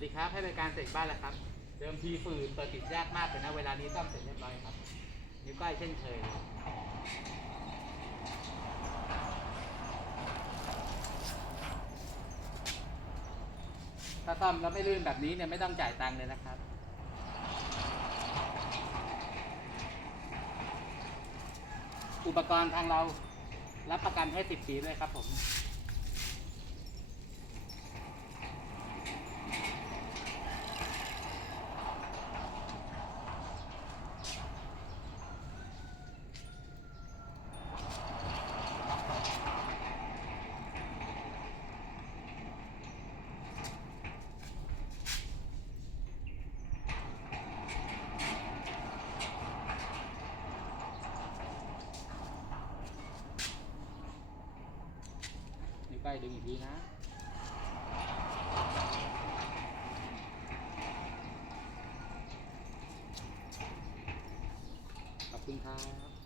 สดีครับให้บริการเสร็จบ้านแล้วครับเดิมทีฝืนเปิดติดยากมากเลยนะเวลานี้ซ่อมเสร็จเรียบร้อยครับนิ้วก้อยเช่นเคยเลยถ้าซ่อมแล้วไม่ลื่นแบบนี้เนี่ยไม่ต้องจ่ายตังค์เลยนะครับอุปกรณ์ทางเรารับประกันให้10 ปีด้วยครับผมนิ้วก้อยดึงอีกทีนะขอบคุณครับ